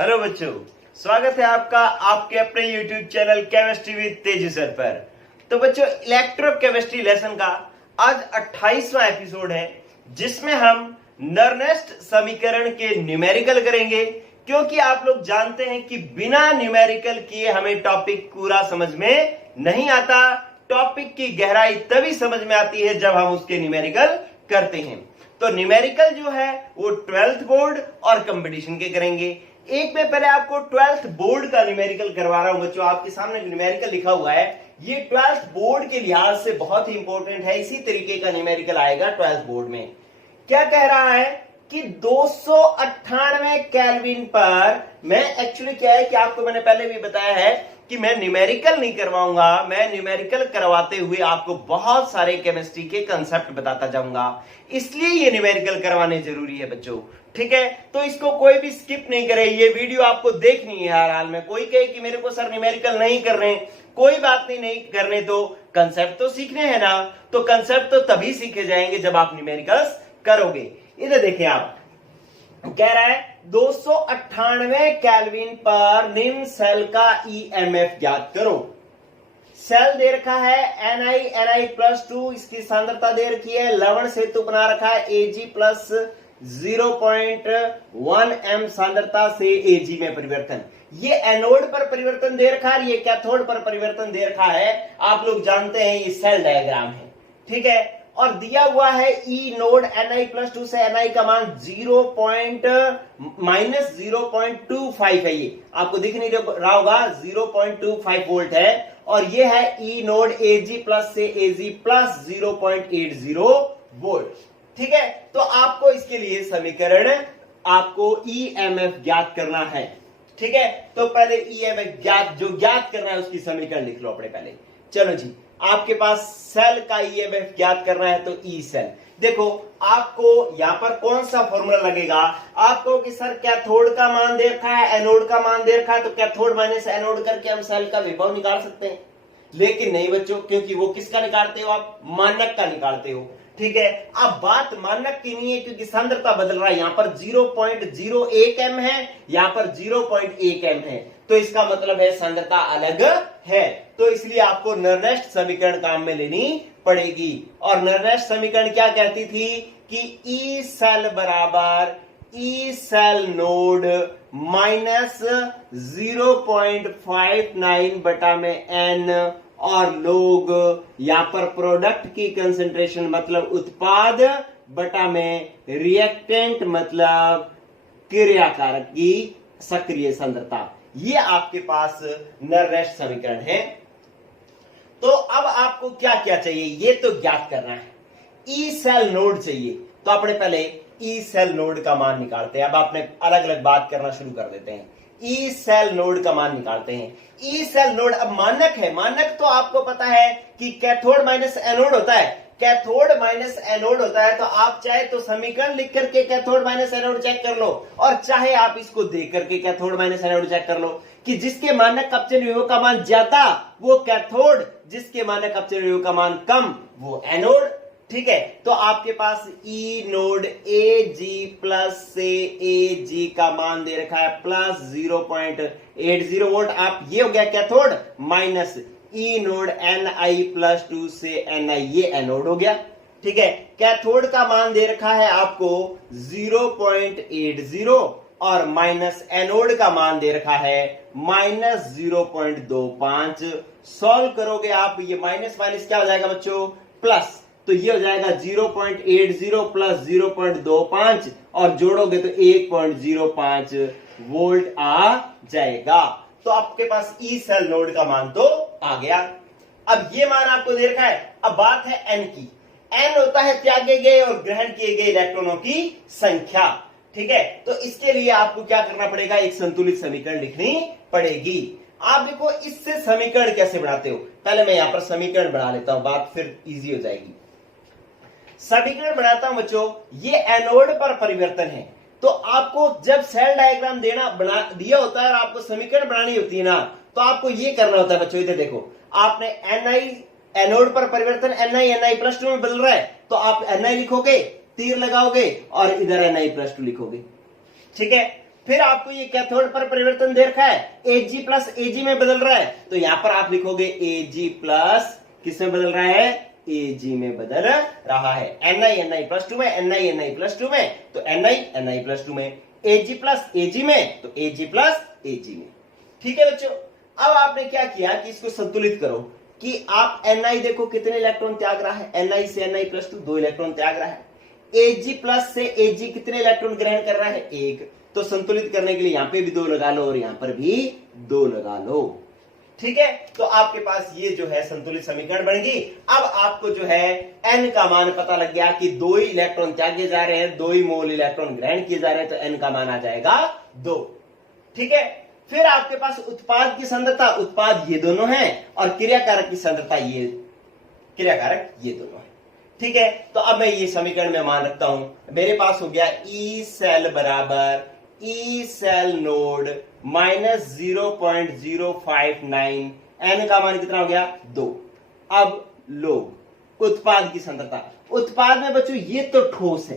Hello बच्चों, स्वागत है आपका आपके अपने YouTube channel chemistry with Teju sir पर। तो बच्चों, इलेक्ट्रोकेमिस्ट्री लेसन का आज 28वां एपिसोड है, जिसमें हम नर्नेस्ट समीकरण के न्यूमेरिकल करेंगे। क्योंकि आप लोग जानते हैं कि बिना न्यूमेरिकल किए हमें टॉपिक पूरा समझ में नहीं आता। टॉपिक की गहराई तभी समझ में आती है जब हम उसके न्यूमेरिकल करते हैं। तो न्यूमेरिकल जो है वो 12th बोर्ड और कंपटीशन के करेंगे। एक में पहले आपको 12th बोर्ड का न्यूमेरिकल करवा रहा हूं बच्चों। आपके सामने न्यूमेरिकल लिखा हुआ है, ये 12th बोर्ड के लिहाज से बहुत ही इंपॉर्टेंट है। इसी तरीके का न्यूमेरिकल आएगा 12th बोर्ड में। क्या कह रहा है कि 298 केल्विन पर, मैं एक्चुअली क्या है कि आपको मैंने पहले भी बताया है कि मैं न्यूमेरिकल नहीं करवाऊंगा। मैं न्यूमेरिकल करवाते हुए आपको बहुत सारे केमिस्ट्री के कंसेप्ट बताता जाऊंगा, इसलिए ये न्यूमेरिकल करवाने जरूरी है बच्चों। ठीक है, तो इसको कोई भी स्किप नहीं करे, ये वीडियो आपको देखनी है हर हाल में। कोई कहे कि मेरे को सर न्यूमेरिकल नहीं करने, कोई बात नहीं करने, तो कंसेप्ट तो सीखने हैं ना। तो कंसेप्ट तो तभी सीखे जाएंगे जब आप न्यूमेरिकल्स करोगे। इधर देखिए, आप कह रहा है 298 केल्विन पर निम्न सेल का ईएमएफ ज्ञात करो। सेल दे रखा है Na+2, इसकी सांद्रता दे रखी है, लवण सेतु बना रखा है Ag प्लस 0.1 m सांद्रता से Ag में परिवर्तन। ये एनोड पर परिवर्तन दे रखा है, ये कैथोड पर परिवर्तन दे रखा है। आप लोग जानते हैं ये सेल डायग्राम है। ठीक है, और दिया हुआ है ई नोड Na+2 से Na का मान -0.25 है। ये आपको दिख नहीं रहा होगा, 0.25 वोल्ट है। और ये है ई नोड Ag प्लस से Ag प्लस 0.80 वोल्ट। ठीक है, तो आपको इसके लिए समीकरण, आपको ईएमएफ ज्ञात करना है। ठीक है, तो पहले ईएमएफ ज्ञात करना है उसकी समीकरण लिख लो अपने पहले। चलो जी, आपके पास सेल का ईएमएफ ज्ञात करना है तो ई सेल। देखो, आपको यहां पर कौन सा फॉर्मूला लगेगा। आपको कि सर कैथोड का मान दे रखा है, एनोड का मान दे रखा है, तो कैथोड माइनस एनोड करके हम सेल का विभव निकाल सकते हैं। लेकिन नहीं बच्चों, क्योंकि वो किसका निकालते हो आप, मानक का निकालते हो। ठीक है, अब बात मानक की नहीं है, क्योंकि सांद्रता बदल रहा है। यहां पर 0.01 m है, यहां पर 0.1 m है, तो इसका मतलब है सांद्रता अलग है। तो इसलिए आपको नर्नेस्ट समीकरण काम में लेनी पड़ेगी। और नर्नेस्ट समीकरण क्या कहती थी कि ई सेल बराबर ई सेल नोड माइनस 0.59 बटा में n, और लोग यहां पर प्रोडक्ट की कंसंट्रेशन मतलब उत्पाद बटा में रिएक्टेंट मतलब क्रियाकारक की सक्रिय सांद्रता। ये आपके पास नर्नेस्ट समीकरण है। तो अब आपको क्या क्या चाहिए, ये तो ज्ञात करना है। ई सेल नोड चाहिए, तो अपने पहले ई सेल नोड का मान निकालते हैं। अब आपने अलग अलग बात करना शुरू कर देते हैं। ई सेल नोड का मान निकालते हैं। ई सेल नोड अब मानक है। मानक तो आपको पता है कि कैथोड माइनस एनोड होता है। कैथोड माइनस एनोड होता है, तो आप चाहे तो समीकरण लिख करके कैथोड माइनस एनोड चेक कर लो, और चाहे आप इसको देख करके कैथोड माइनस एनोड चेक कर लो कि जिसके मानक अपचयन विभव का मान ज्यादा वो कैथोड, जिसके मानक अपचयन विभव का मान कम वो एनोड। ठीक है, तो आपके पास ई नोड Ag प्लस से Ag का मान दे रखा है प्लस 0.80 वोल्ट। आप ये हो गया कैथोड, माइनस ई नोड Na+2 से Na, ये एनोड हो गया। ठीक है, कैथोड का मान दे रखा है आपको 0.80, और माइनस एनोड का मान दे रखा है माइनस 0.25। सॉल्व करोगे आप, ये माइनस माइनस क्या हो जाएगा बच्चों, प्लस। तो ये हो जाएगा 0.80 प्लस 0.25, और जोड़ोगे तो 1.05 वोल्ट आ जाएगा। तो आपके पास ई सेल नोड का मान तो आ गया। अब ये मान आपको दे रखा है। अब बात है एन की। एन होता है त्यागे गए और ग्रहण किए गए इलेक्ट्रॉनों की संख्या। ठीक है, तो इसके लिए आपको क्या करना पड़ेगा, एक संतुलित समीकरण लिखनी पड़ेगी। आप देखो इससे समीकरण कैसे बनाते हो। पहले मैं यहां पर समीकरण बना लेता हूं, बात फिर इजी हो जाएगी। समीकरण बनाता हूं बच्चों, ये एनोड पर परिवर्तन है। तो आपको जब सेल डायग्राम दिया होता है और आपको समीकरण बनानी होती है ना, तो आपको ये करना होता है बच्चों। इधर देखो, आपने एनोड पर परिवर्तन Na+2 में बदल रहा है, तो आप Na लिखोगे, तीर लगाओगे और इधर Na+2 लिखोगे। ठीक है, फिर आपको ये कैथोड पर परिवर्तन दे रखा है, Ag प्लस Ag में बदल रहा है, तो यहां पर आप लिखोगे Ag प्लस किस में बदल रहा है, Ag में बदल रहा है। Ni प्लस 2 में, Ni प्लस 2 में, तो Ni प्लस 2 में, Ag प्लस Ag में, तो Ag प्लस Ag में। ठीक है बच्चों, अब आपने क्या किया कि इसको संतुलित करो कि आप Ni देखो कितने इलेक्ट्रॉन त्याग रहा है, Ni से Ni प्लस 2 2 इलेक्ट्रॉन त्याग रहा है, Ag प्लस से Ag कितने इलेक्ट्रॉन ग्रहण कर रहा है, 1, तो संतुलित करने के लिए यहां पे भी 2 लगा लो और यहां पर भी 2 लगा लो। ठीक है, तो आपके पास ये जो है संतुलित समीकरण बन गई। अब आपको जो है n का मान पता लग गया कि 2 ही इलेक्ट्रॉन त्यागे जा रहे हैं, 2 ही मोल इलेक्ट्रॉन ग्रहण किए जा रहे हैं, तो n का मान आ जाएगा 2। ठीक है, फिर आपके पास उत्पाद की सांद्रता, उत्पाद ये दोनों हैं और क्रियाकारक की सांद्रता ये, क्रियाकारक ये दोनों है। ठीक है, तो अब मैं ये समीकरण में मान रखता हूं, मेरे पास हो गया ई सेल बराबर E cell naught minus 0.059, n का मान कितना हो गया 2। अब लोग उत्पाद की सांद्रता, उत्पाद में बच्चों ये तो ठोस है,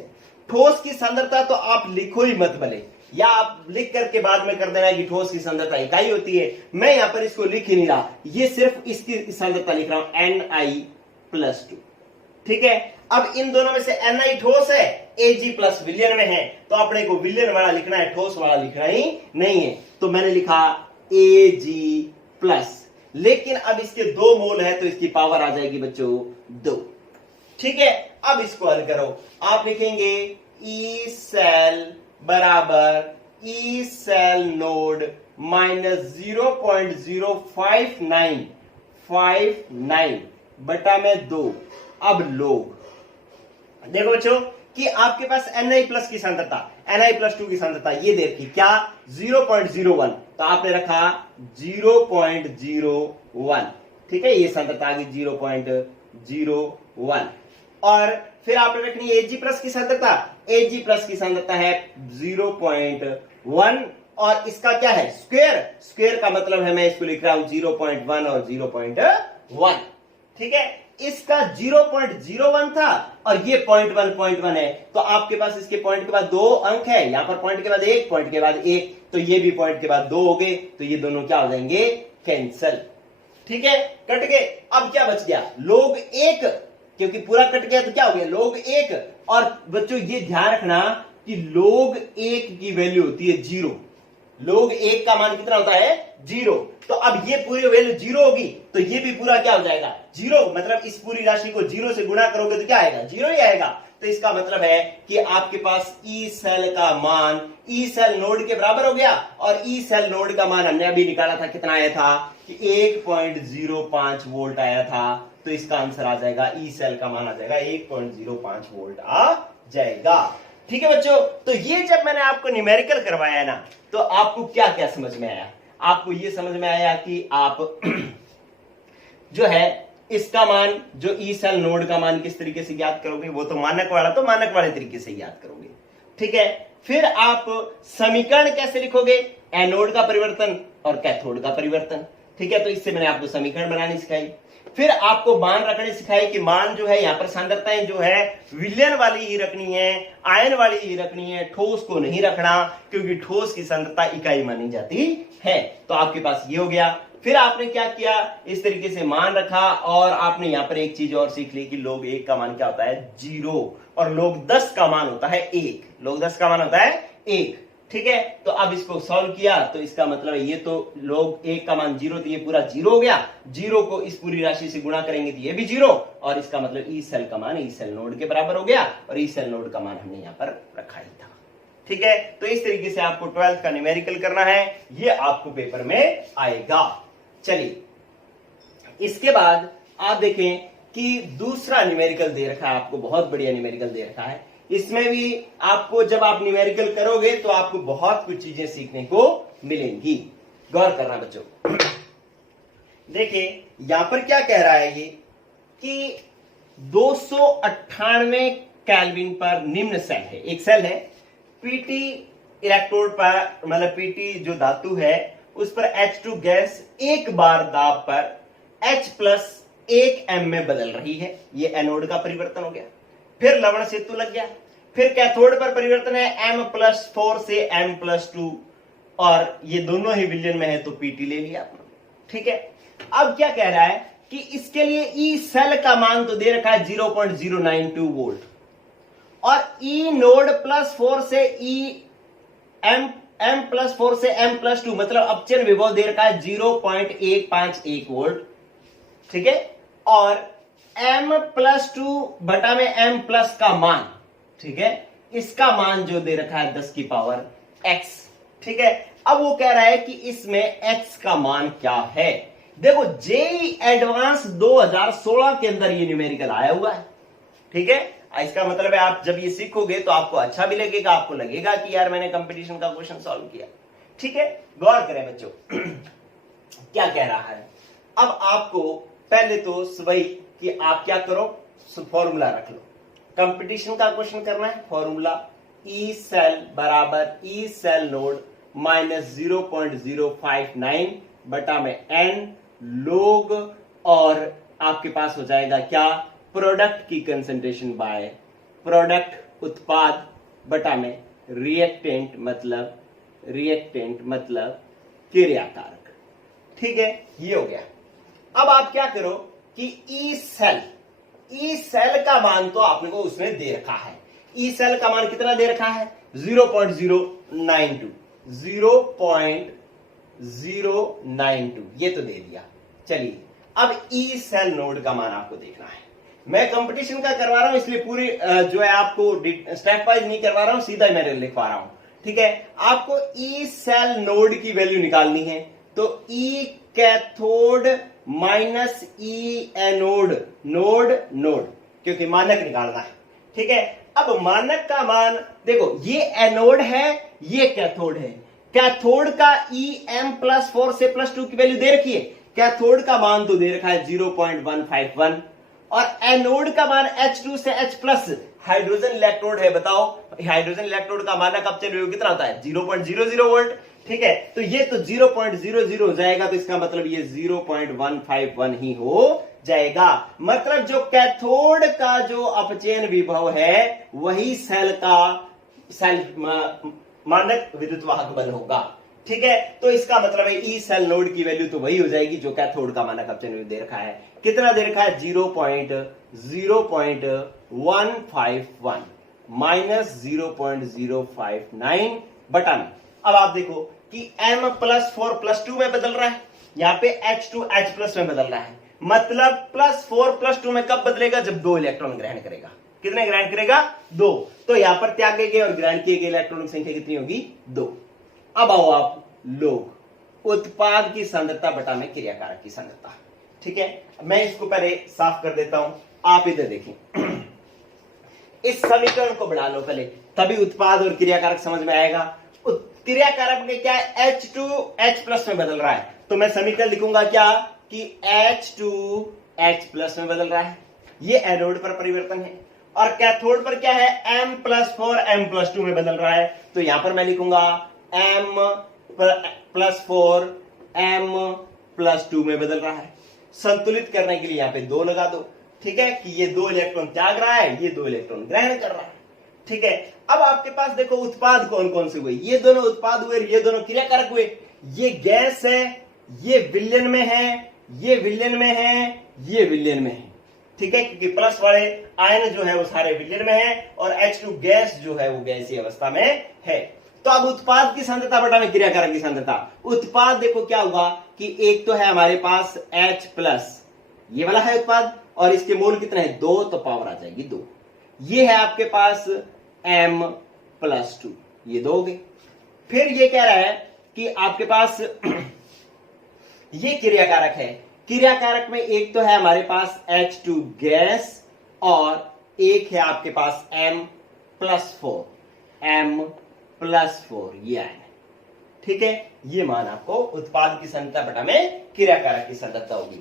ठोस की सांद्रता तो आप लिखो ही मत भले, या आप लिख करके बाद में कर देना कि ठोस की सांद्रता इकाई होती है, मैं यहां पर इसको लिख ही नहीं रहा, ये सिर्फ इसकी सांद्रता लिख रहा हूं Ni+2। ठीक है, अब इन दोनों में से Ni ठोस है, Ag प्लस विलयन में है, तो अपने को विलयन वाला लिखना है, ठोस वाला लिखना ही नहीं है, तो मैंने लिखा Ag प्लस, लेकिन अब इसके 2 मोल है तो इसकी पावर आ जाएगी बच्चों 2। ठीक है, अब इसको हल करो, आप लिखेंगे ई सेल बराबर ई सेल नोड माइनस 0.059 बटा में 2। अब लोग देखो बच्चों कि आपके पास Ni प्लस की सांद्रता, Ni+2 की सांद्रता ये देर की क्या 0.01, तो आपने रखा 0.01। ठीक है, ये सांद्रता आ गई 0.01, और फिर आपने रखनी Ag प्लस की सांद्रता, Ag प्लस की सांद्रता है 0.1 और इसका क्या है स्क्वायर, स्क्वायर का मतलब है मैं इसको लिख रहा हूं 0.1 और 0.1। ठीक है, इसका 0.01 था और ये 0.1 है, तो आपके पास इसके पॉइंट के बाद 2 अंक है, यहां पर पॉइंट के बाद 1, पॉइंट के बाद 1, तो ये भी पॉइंट के बाद 2 हो गए, तो ये दोनों क्या हो जाएंगे कैंसल। ठीक है, कट गए। अब क्या बच गया log 1, क्योंकि पूरा कट गया तो क्या हो गया log 1, और बच्चों ये ध्यान रखना कि log 1 की वैल्यू होती है 0, log 1 का मान कितना होता है 0, तो अब ये पूरी वैल्यू 0 होगी तो ये भी पूरा क्या हो जाएगा 0, मतलब इस पूरी राशि को 0 से गुणा करोगे तो क्या आएगा 0 ही आएगा, तो इसका मतलब है कि आपके पास ई सेल का मान ई सेल नोड के बराबर हो गया, और ई सेल नोड का मान हमने अभी निकाला था, कितना आया था कि 1.05 वोल्ट आया था, तो इसका आंसर आ जाएगा ई सेल का मान आ जाएगा 1.05 वोल्ट आ जाएगा। ठीक है बच्चों, तो ये जब मैंने आपको न्यूमेरिकल करवाया ना, तो आपको क्या क्या समझ में आया, आपको ये समझ में आया कि आप जो है इसका मान, जो ई सेल नोड का मान किस तरीके से ज्ञात करोगे, वो तो मानक वाला तो मानक वाले तरीके से ज्ञात करोगे। ठीक है, फिर आप समीकरण कैसे लिखोगे, एनोड का परिवर्तन और कैथोड का परिवर्तन। ठीक है, तो इससे मैंने आपको समीकरण बनानी सिखाई। फिर आपको मान रखने सिखाई कि मान जो है यहां पर सांद्रताएं जो है विलयन वाली ही रखनी है, आयन वाली ही रखनी है, ठोस को नहीं रखना, क्योंकि ठोस की सांद्रता इकाई मानी जाती है। तो आपके पास ये हो गया। फिर आपने क्या किया, इस तरीके से मान रखा, और आपने यहां पर एक चीज और सीख ली कि log 1 का मान क्या होता है 0 और log 10 का मान होता है 1, log 10 का मान होता है 1। ठीक है, तो अब इसको सॉल्व किया तो इसका मतलब है ये तो log 1 का मान 0, तो ये पूरा 0 हो गया, 0 को इस पूरी राशि से गुणा करेंगे तो ये भी 0, और इसका मतलब ई सेल का मान ई सेल नोड के बराबर हो गया, और ई सेल नोड का मान हमने यहां पर रखा ही था। ठीक है, तो इस तरीके से आपको 12th का न्यूमेरिकल करना है, ये आपको पेपर में आएगा। चलिए, इसके बाद आप देखें कि दूसरा न्यूमेरिकल दे रखा है आपको, बहुत बढ़िया न्यूमेरिकल दे रखा है। इसमें भी आपको जब आप न्यूमेरिकल करोगे तो आपको बहुत कुछ चीजें सीखने को मिलेंगी, गौर करना बच्चों। देखिए यहां पर क्या कह रहा है ये कि 298 केल्विन पर निम्न सेल है, एक सेल है, पीटी इलेक्ट्रोड पर, मतलब पीटी जो धातु है उस पर H2 गैस एक बार दाब पर H+1 m में बदल रही है, ये एनोड का परिवर्तन हो गया। फिर लवण सेतु लग गया, फिर कैथोड पर परिवर्तन है M+4 से M+2, और ये दोनों ही विलयन में है तो पीटी ले लिया आपने। ठीक है, अब क्या कह रहा है कि इसके लिए ई सेल का मान तो दे रखा है 0.092 वोल्ट, और ई नोड +4 से M+4 से M+2 मतलब अपचयन विभव दे रखा है 0.151 वोल्ट। ठीक है, और M+2 बटा में M+ का मान, ठीक है, इसका मान जो दे रखा है 10 की पावर x। ठीक है, अब वो कह रहा है कि इसमें x का मान क्या है। देखो जेईई एडवांस 2016 के अंदर ये न्यूमेरिकल आया हुआ है। ठीक है, इसका मतलब है आप जब ये सीखोगे तो आपको अच्छा भी लगेगा, आपको लगेगा कि यार मैंने कंपटीशन का क्वेश्चन सॉल्व किया। ठीक है, गौर करें बच्चों क्या कह रहा है। अब आपको पहले तो वही कि आप क्या करो, फॉर्मूला रख लो। कंपटीशन का क्वेश्चन करना है, फॉर्मूला ई सेल बराबर ई सेल नोड माइनस 0.059 बटा में n लोग, और आपके पास हो जाएगा क्या, प्रोडक्ट की कंसंट्रेशन बाय प्रोडक्ट उत्पाद बटा में रिएक्टेंट मतलब क्रियाकारक। ठीक है, ये हो गया। अब आप क्या करो कि ई सेल का मान तो आपने को उसने दे रखा है। ई सेल का मान कितना दे रखा है, 0.092 ये तो दे दिया। चलिए अब ई सेल नोड का मान आपको देखना है। मैं कंपटीशन का करवा रहा हूं इसलिए पूरी जो है आपको स्टेप वाइज नहीं करवा रहा हूं, सीधा ही मैं लिखवा रहा हूं। ठीक है, आपको ई सेल नोड की वैल्यू निकालनी है, तो ई कैथोड माइनस ई एनोड नोड क्योंकि मानक निकालना है। ठीक है, अब मानक का मान देखो, ये एनोड है, ये कैथोड है। कैथोड का ई M+4 से +2 की वैल्यू दे रखी है, कैथोड का मान तो दे रखा है 0.151, और एनोड का मान H2 से H+ हाइड्रोजन इलेक्ट्रोड है। बताओ हाइड्रोजन इलेक्ट्रोड का मानक अपचयन विभव कितना होता है, 0.00 वोल्ट। ठीक है, तो ये तो 0.00 हो जाएगा, तो इसका मतलब ये 0.151 ही हो जाएगा। मतलब जो कैथोड का जो अपचयन विभव है वही सेल मानक विद्युत वाहक बल होगा। ठीक है, तो इसका मतलब है ई सेल नोड की वैल्यू तो वही हो जाएगी जो कैथोड का मानक अपचयन विभव दे रखा है। कितना दे रखा है, 0.151 माइनस 0.059 बटा में। अब आप देखो कि M+4+2 में बदल रहा है, यहां पे H2 H+ में बदल रहा है। मतलब +4+2 में कब बदलेगा, जब 2 इलेक्ट्रॉन ग्रहण करेगा। कितने ग्रहण करेगा, 2। तो यहां पर त्यागे गए और ग्रहण किए गए इलेक्ट्रॉन की संख्या कितनी होगी, 2। अब आओ आप लोग उत्पाद की सांद्रता बटा में क्रियाकारक की सांद्रता। ठीक है, मैं इसको पहले साफ कर देता हूं, आप इधर देखें। इस समीकरण को बढ़ा लो पहले, तभी उत्पाद और क्रियाकारक समझ में आएगा। क्रियाकारक में क्या है, H2 H+ में बदल रहा है, तो मैं समीकरण लिखूंगा क्या कि H2 H+ में बदल रहा है, ये एनोड पर परिवर्तन है। और कैथोड पर क्या है, M+4 M+2 में बदल रहा है, तो यहां पर मैं लिखूंगा M+4 M+2 में बदल रहा है। संतुलित करने के लिए यहां पे 2 लगा दो। ठीक है, कि ये 2 इलेक्ट्रॉन त्याग रहा है, ये 2 इलेक्ट्रॉन ग्रहण कर रहा है। ठीक है, अब आपके पास देखो उत्पाद कौन कौन से हुए, ये दोनों उत्पाद हुए, ये दोनों क्रियाकारक हुए। ये गैस है, ये विलयन में है, ये विलयन में है, ये विलयन में है। ठीक है, क्योंकि प्लस वाले आयन जो है वो सारे विलयन में है, और H2 गैस जो है वो गैसीय अवस्था में है। तो अब उत्पाद की सांद्रता बटा में क्रियाकारक की सांद्रता। उत्पाद देखो क्या हुआ कि एक तो है हमारे पास H+, ये वाला है उत्पाद, और इसके मोल कितने हैं, 2, तो पावर आ जाएगी 2। ये है आपके पास M+2, ये 2 हो गए। फिर ये कह रहा है कि आपके पास ये क्रियाकारक है, क्रियाकारक में एक तो है हमारे पास H2 गैस, और एक है आपके पास M+4 ये आयन। ठीक है, ये मान आपको उत्पाद की सांद्रता बटा में क्रियाकारक की सांद्रता होगी।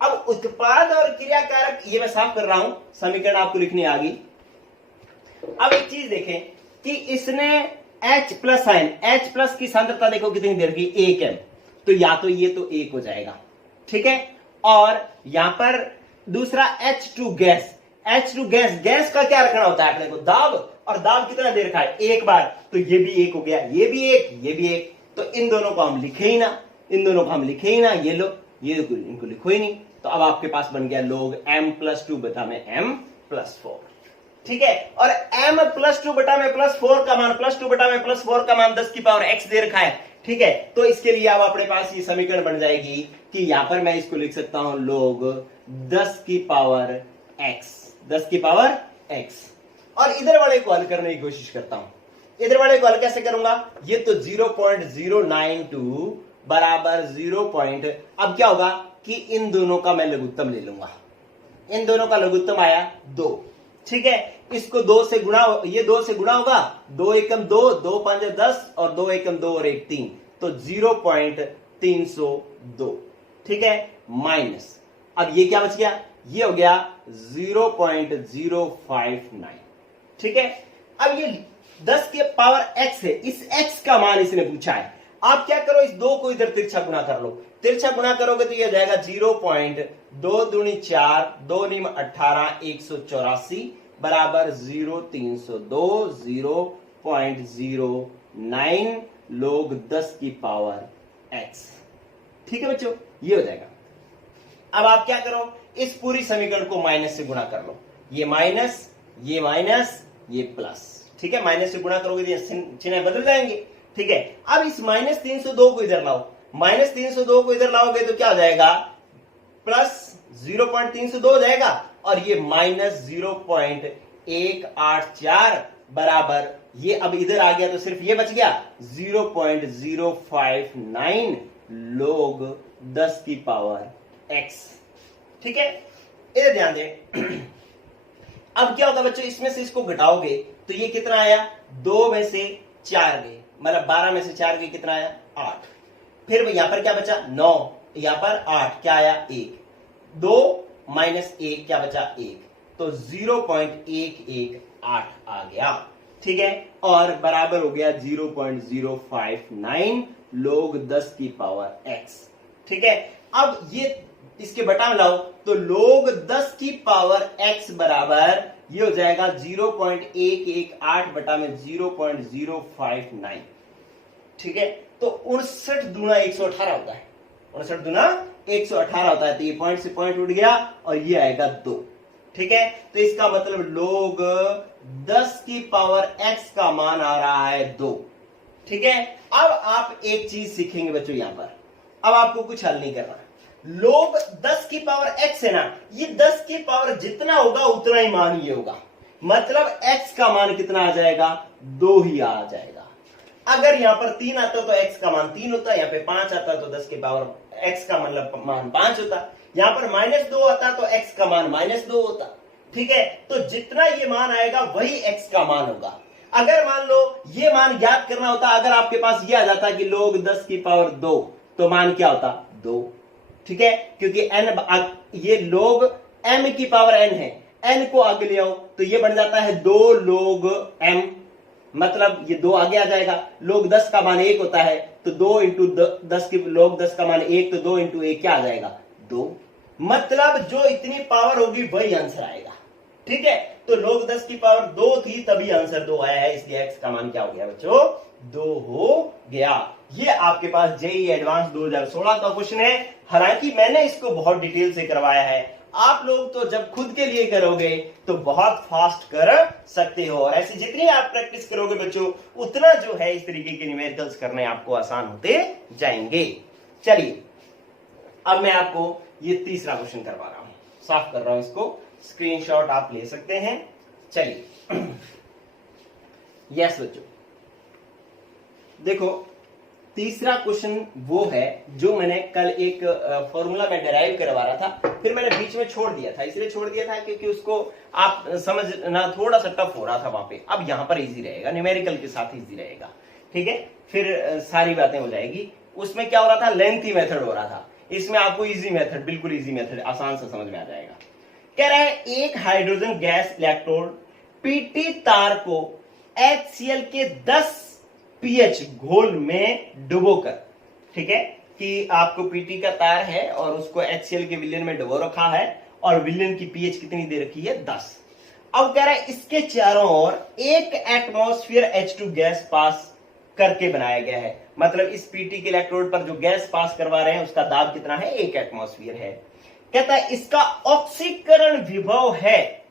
अब उत्पाद और क्रियाकारक ये मैं साफ कर रहा हूं, समीकरण आपको लिखनी आ गई। अब एक चीज देखें कि इसने H+ आयन, H+ की सांद्रता देखो कितनी दे रखी, 1 m, तो या तो ये तो 1 हो जाएगा। ठीक है, और यहां पर दूसरा H2 गैस, H2 गैस का क्या रखना होता है अपने को, दाब, और दाब कितना दे रखा है, एक बार, तो ये भी एक हो गया, ये भी एक, ये भी एक, तो इन दोनों को हम लिखे ही ना, इन दोनों को हम लिखे ही ना, ये लो, ये इनको लिखो ही नहीं। तो अब आपके पास बन गया log m+2 बटा में m+4। ठीक है, और m+2 बटा में +4 का मान, +2 बटा में +4 का मान 10 की पावर x दे रखा है। ठीक है, तो इसके लिए अब अपने पास ये समीकरण बन जाएगी कि यहां पर मैं इसको लिख सकता हूं log 10 की पावर x, 10 की पावर x। और इधर वाले को हल करने की कोशिश करता हूं। इधर वाले को हल कैसे करूंगा, ये तो 0.092 बराबर 0. अब क्या होगा कि इन दोनों का मैं लघुत्तम ले लूंगा, इन दोनों का लघुत्तम आया 2। ठीक है, इसको 2 से गुणा, ये 2 से गुणा होगा, 2 एकम 2, 2 5 10 और 2 एकम 2 और 1 3, तो 0.302। ठीक है, माइनस, अब ये क्या बच गया, ये हो गया 0.059। ठीक है, अब ये 10 के पावर x है, इस x का मान इसने पूछा है। आप क्या करो, इस 2 को इधर तिरछा गुणा कर लो, तिरछा गुणा करोगे तो ये हो जाएगा 0.2 दूनी 4, 2 नीम 18, 184 बराबर 0.302, 0.09 log 10 की पावर x। ठीक है बच्चों, ये हो जाएगा। अब आप क्या करो, इस पूरी समीकरण को माइनस से गुणा कर लो, ये माइनस, ये माइनस, ये प्लस। ठीक है, माइनस से गुणा करोगे तो ये चिन्ह बदल जाएंगे। ठीक है, अब इस -302 को इधर लाओ, -302 को इधर लाओगे तो क्या हो जाएगा, प्लस 0.302 हो जाएगा, और ये -0.184 बराबर, ये अब इधर आ गया तो सिर्फ ये बच गया 0.059 log 10 की पावर x। ठीक है, इधर ध्यान दें। अब क्या होगा बच्चों, इसमें से इसको घटाओगे तो ये कितना आया, 2 में से 4 गए, मतलब 12 में से 4 गए, कितना आया 8। फिर यहां पर क्या बचा 9, यहां पर 8, क्या आया 1, 2 माइनस 1 क्या बचा 1, तो 0.118 आ गया। ठीक है, और बराबर हो गया 0.059 log 10 की पावर x। ठीक है, अब ये इसके बटा में लाओ तो log 10 की पावर x बराबर ये हो जाएगा 0.118 बटा में 0.059। ठीक है, तो 59 दूना 118 होता है, 59 दूना 118 होता है, तो ये पॉइंट से पॉइंट उठ गया और ये आएगा 2। ठीक है, तो इसका मतलब log 10 की पावर x का मान आ रहा है 2। ठीक है, अब आप एक चीज सीखेंगे बच्चों, यहां पर अब आपको कुछ हल नहीं करना। log 10 की पावर x है ना, ये 10 की पावर जितना होगा उतना ही मान ये होगा, मतलब x का मान कितना आ जाएगा, 2 ही आ जाएगा। अगर यहां पर 3 आता तो x का मान 3 होता, यहां पे 5 आता तो 10 की पावर x का मतलब मान 5 होता, यहां पर -2 आता तो x का मान -2 होता। ठीक है, तो जितना ये मान आएगा वही x का मान होगा। अगर मान लो ये मान ज्ञात करना होता, अगर आपके पास ये आ जाता कि log 10 की पावर 2, तो मान क्या होता 2। ठीक है, क्योंकि n ये log m की पावर n है, n को आगे ले आओ तो ये बन जाता है 2 log m, मतलब ये 2 आगे आ जाएगा। log 10 का मान 1 होता है, तो 2 इंटू 10 की log 10 का मान 1, तो 2 इंटू 1 क्या आ जाएगा 2, मतलब जो इतनी पावर होगी वही आंसर आएगा। ठीक है, तो log 10 की पावर 2 थी तभी आंसर 2 आया है, इसलिए x का मान क्या हो गया बच्चों 2 हो गया। ये आपके पास जेईई एडवांस 2016 का क्वेश्चन है, हालांकि मैंने इसको बहुत डिटेल से करवाया है। आप लोग तो जब खुद के लिए करोगे तो बहुत फास्ट कर सकते हो, और ऐसे जितनी आप प्रैक्टिस करोगे बच्चों उतना जो है इस तरीके के न्यूमेरिकल्स करने आपको आसान होते जाएंगे। चलिए, अब मैं आपको ये तीसरा क्वेश्चन करवा रहा हूं, साफ कर रहा हूं इसको, स्क्रीनशॉट आप ले सकते हैं। चलिए, यस बच्चों, देखो तीसरा क्वेश्चन वो है जो मैंने कल एक फॉर्मूला में डेराइव करवा रहा था, फिर मैंने बीच में छोड़ दिया था। इसलिए छोड़ दिया था क्योंकि उसको आप समझना थोड़ा सा टफ हो रहा था वहां पे। अब यहां पर इजी रहेगा, न्यूमेरिकल के साथ इजी रहेगा। ठीक है, फिर सारी बातें हो जाएगी। उसमें क्या हो रहा था, लेंथी मेथड हो रहा था, इसमें आपको इजी मेथड, बिल्कुल इजी मेथड, आसान से समझ में आ जाएगा। कह रहा है एक हाइड्रोजन गैस इलेक्ट्रोड पीटी तार को HCl के 10 pH घोल में डुबोकर, ठीक है, कि आपको पीटी का तार है और उसको HCl के विलयन में डुबो रखा है और विलयन की pH कितनी दे रखी है 10। अब कह रहा है इसके चारों ओर एक एटमॉस्फेयर H2 गैस पास करके बनाया गया है, मतलब इस पीटी के इलेक्ट्रोड पर जो गैस पास करवा रहे हैं उसका दाब कितना है, 1 एटमॉस्फेयर है। कहता है इसका ऑक्सीकरण विभव है,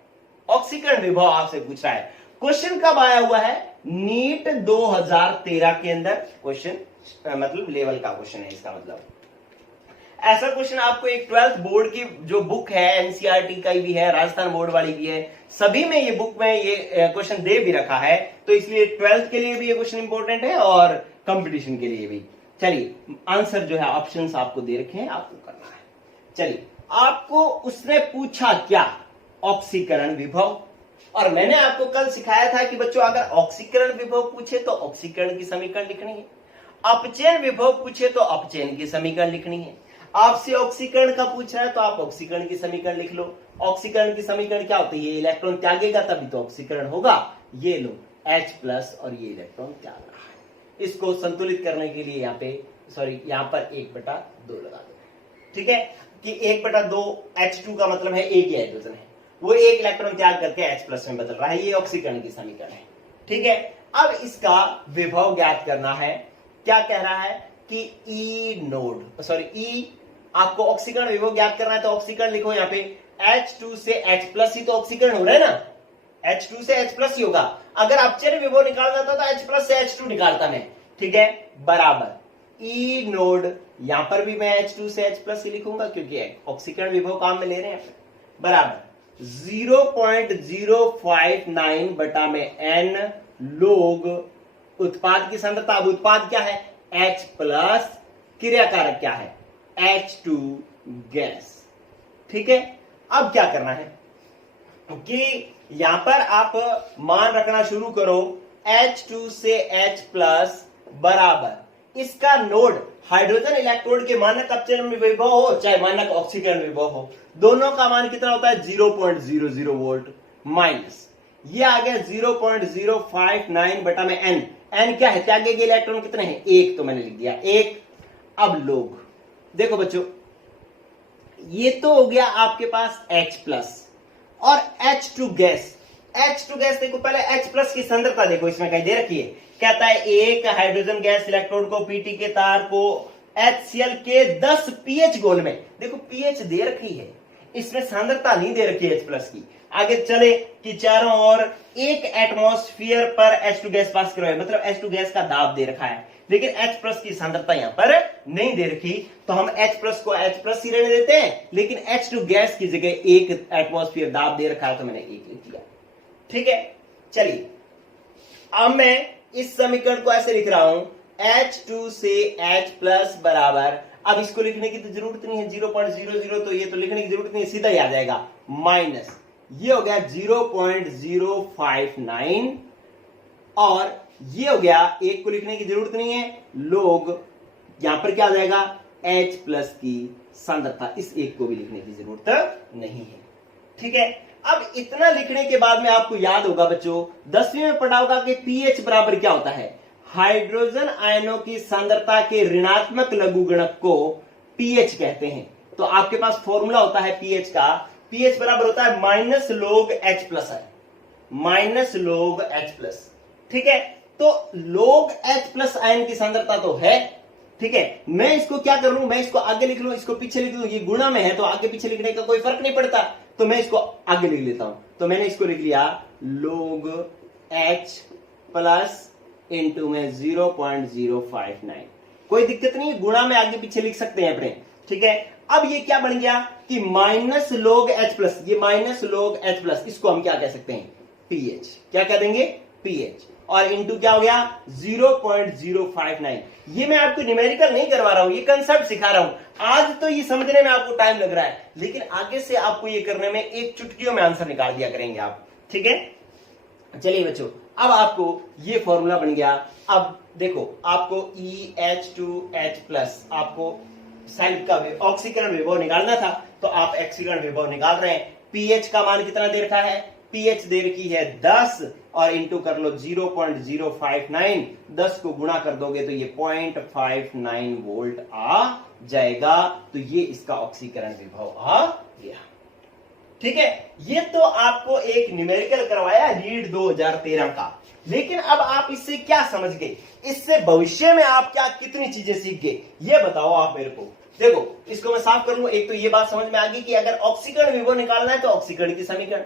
ऑक्सीकरण विभव आपसे पूछ रहा है। क्वेश्चन कब आया हुआ है, नीट 2013 के अंदर क्वेश्चन, मतलब लेवल का क्वेश्चन है इसका मतलब। ऐसा क्वेश्चन आपको एक 12th बोर्ड की जो बुक है, एनसीईआरटी का भी है, राजस्थान बोर्ड वाली भी है, सभी में ये बुक में ये क्वेश्चन दे भी रखा है, तो इसलिए 12th के लिए भी ये क्वेश्चन इंपॉर्टेंट है और कंपटीशन के लिए भी। चलिए आंसर जो है ऑप्शंस आपको दे रखे हैं, आपको करना है। चलिए आपको उसने पूछा क्या, ऑक्सीकरण विभव, और मैंने आपको कल सिखाया था कि बच्चों अगर ऑक्सीकरण विभव पूछे तो ऑक्सीकरण की समीकरण लिखनी है, अपचयन विभव पूछे तो अपचयन की समीकरण लिखनी है। आपसे ऑक्सीकरण का पूछ रहा है तो आप ऑक्सीकरण की समीकरण लिख लो। ऑक्सीकरण की समीकरण क्या होती है, ये इलेक्ट्रॉन त्यागेगा तभी तो ऑक्सीकरण होगा। ये लो H प्लस और ये इलेक्ट्रॉन त्याग रहा है, इसको संतुलित करने के लिए यहाँ पे यहाँ पर 1/2 लगा दो, ठीक है, कि 1/2 H2 का मतलब है एक ही हाइड्रोजन है, वो एक इलेक्ट्रॉन त्याग करके H प्लस में बदल रहा है, ये ऑक्सीकरण की समीकरण है, ठीक है। अब इसका विभव ज्ञात करना है, क्या कह रहा है कि ई आपको ऑक्सीकरण विभव ज्ञात करना है तो ऑक्सीकरण लिखो यहाँ पे, H2 से H प्लस ही तो ऑक्सीकरण हो रहा है ना, H2 से H प्लस ही होगा। अगर अपचयन विभव निकालना था तो H प्लस से H2 निकालता मैं, ठीक है, बराबर ई नोड, यहां पर भी मैं H2 से H प्लस ही लिखूंगा क्योंकि ऑक्सीकरण विभव काम में ले रहे हैं, बराबर 0.059 बटा में n लोग उत्पाद की सांद्रता। अब उत्पाद क्या है, H प्लस, क्रियाकारक क्या है, H2 गैस, ठीक है। अब क्या करना है कि यहां पर आप मान रखना शुरू करो, H2 से H प्लस बराबर इसका नोड हाइड्रोजन इलेक्ट्रोड के मानक अपचयन विभव हो चाहे मानक ऑक्सीकरण विभव हो, दोनों का मान कितना होता है 0.00 वोल्ट माइनस ये आ गया 0.059 बटा में n। n क्या है, त्यागे गए इलेक्ट्रॉन कितने हैं, 1, तो मैंने लिख दिया 1। अब लोग देखो बच्चों, ये तो हो गया आपके पास H प्लस और H2 गैस। H2 गैस देखो, पहले H प्लस की सांद्रता देखो, इसमें कहीं दे रखी है, कहता है एक हाइड्रोजन गैस इलेक्ट्रोड को पीटी के तार को HCl के 10 pH गोल में, देखो pH दे रखी है, इसमें सांद्रता नहीं दे रखी है H प्लस की। आगे चले कि चारों ओर एक एटमॉस्फेयर पर H2 गैस पास करो, मतलब H2 गैस का दाब दे रखा है, लेकिन H प्लस की सांद्रता यहां पर नहीं दे रखी, तो हम H प्लस को H प्लस ही रहने देते हैं, लेकिन H2 गैस की जगह एक एटमॉस्फेयर दाब दे रखा है तो मैंने 1 लिख दिया, ठीक है। चलिए अब मैं इस समीकरण को ऐसे लिख रहा हूं, H2 से H प्लस बराबर, अब इसको लिखने की तो जरूरत नहीं है 0.00, तो ये तो लिखने की जरूरत नहीं है, सीधा ही आ जाएगा, माइनस ये हो गया 0.059 और ये हो गया, एक को लिखने की जरूरत नहीं है, लोग यहां पर क्या आ जाएगा H प्लस की सांद्रता, इस एक को भी लिखने की जरूरत नहीं है, ठीक है। अब इतना लिखने के बाद में आपको याद होगा बच्चों, 10वीं में पढ़ा होगा कि pH बराबर क्या होता है, हाइड्रोजन आयनों की सांद्रता के ऋणात्मक लघुगणक को pH कहते हैं। तो आपके पास फॉर्मूला होता है pH का, pH बराबर होता है माइनस लोग H प्लस है, माइनस लोग H प्लस, ठीक है। तो लोग H प्लस आयन की सांद्रता तो है, ठीक है। मैं इसको क्या कर लूं, मैं इसको आगे लिख लूं, इसको पीछे लिख लूं, ये गुणा में है तो आगे पीछे लिखने का कोई फर्क नहीं पड़ता, तो मैं इसको आगे लिख लेता हूं, तो मैंने इसको लिख लिया लोग H प्लस इंटू में 0.059, कोई दिक्कत नहीं है, गुणा में आगे पीछे लिख सकते हैं अपने, ठीक है। अब ये क्या बन गया कि माइनस लोग H प्लस, ये माइनस लोग H प्लस, इसको हम क्या कह सकते हैं, pH, क्या कह देंगे pH, और इंटू क्या हो गया 0.059। ये मैं आपको न्यूमेरिकल नहीं करवा रहा हूं, ये कंसेप्ट सिखा रहा हूं। आज तो ये समझने में आपको टाइम लग रहा है, लेकिन आगे से आपको ये करने में एक चुटकियों में आंसर निकाल दिया करेंगे आप, ठीक है। चलिए बच्चों, अब आपको ये फॉर्मूला बन गया। अब देखो आपको EH2H प्लस, आपको साइड का ऑक्सीकरण विभव निकालना था, तो आप ऑक्सीकरण विभव निकाल रहे हैं। pH का मान कितना दे रखा है, pH दे रखी है 10 और इंटू कर लो 0.059, 10 को गुणा कर दोगे तो ये 0.59 वोल्ट आ जाएगा, तो ये इसका ऑक्सीकरण विभव आ गया। ठीक है, ये तो आपको एक न्यूमेरिकल करवाया रीड 2013 का, लेकिन अब आप इससे क्या समझ गए, इससे भविष्य में आप क्या कितनी चीजें सीख गए, ये बताओ आप मेरे को। देखो इसको मैं साफ करूंगा। एक तो ये बात समझ में आ गई कि अगर ऑक्सीकरण विभव निकालना है तो ऑक्सीकरण की समीकरण,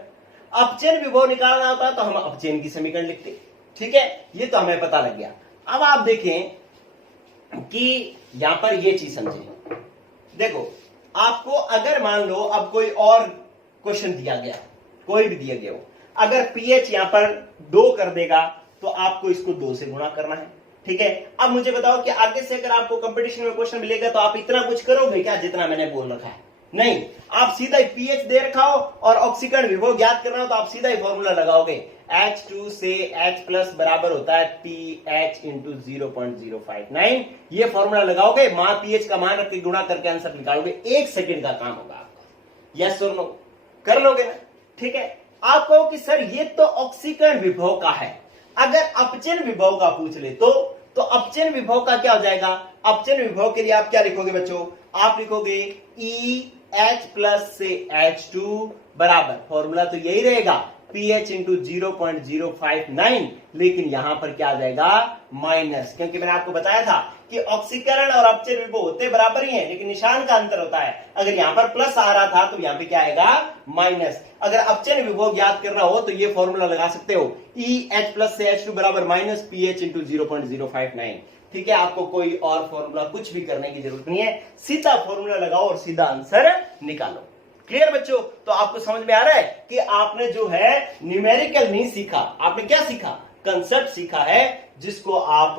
अपचयन विभव निकालना होता है तो हम अपचयन की समीकरण लिखते। ठीक है, ये तो हमें पता लग गया। अब आप देखें कि यहां पर ये चीज समझे। देखो आपको अगर मान लो अब कोई और क्वेश्चन दिया गया, कोई भी दिया गया हो, अगर पीएच यहां पर 2 कर देगा तो आपको इसको 2 से गुणा करना है। ठीक है, अब मुझे बताओ कि आगे से अगर आपको कंपटीशन में क्वेश्चन मिलेगा तो आप इतना कुछ करोगे क्या जितना मैंने बोल रखा है? नहीं, आप सीधा ही पीएच दे रखा हो और ऑक्सीकरण विभव ज्ञात करना हो तो आप सीधा ही फॉर्मूला लगाओगे, H2 से H प्लस बराबर होता है pH इंटू 0.059। ये फॉर्मूला लगाओगे, मान पीएच का मान रख के गुणा करके आंसर निकालोगे, 1 सेकेंड का काम होगा आपका। यस और नो कर लोगे ना? ठीक है, आप कहो कि सर ये तो ऑक्सीकरण विभव का है, अगर अपचयन विभव का पूछ ले तो अपचयन विभव का क्या हो जाएगा? अपचयन विभव के लिए आप क्या लिखोगे बच्चों? आप लिखोगे EH प्लस से H2 बराबर, फॉर्मूला तो यही रहेगा pH इंटू 0.059, लेकिन यहां पर क्या आ जाएगा? माइनस, क्योंकि मैंने आपको बताया था कि ऑक्सीकरण और अपचयन विभव होते बराबर ही हैं, लेकिन निशान का अंतर होता है। अगर यहां पर प्लस आ रहा था तो यहां पे क्या आएगा? माइनस। अगर अपचयन विभव ज्ञात करना हो तो ये फॉर्मूला लगा सकते हो, EH प्लस से H2 बराबर माइनस pH इंटू 0.059। ठीक है, आपको कोई और फॉर्मूला कुछ भी करने की जरूरत नहीं है, सीधा फॉर्मूला लगाओ और सीधा आंसर निकालो। क्लियर बच्चों? तो आपको समझ में आ रहा है कि आपने जो है न्यूमेरिकल नहीं सीखा, आपने क्या सीखा? कंसेप्ट सीखा है, जिसको आप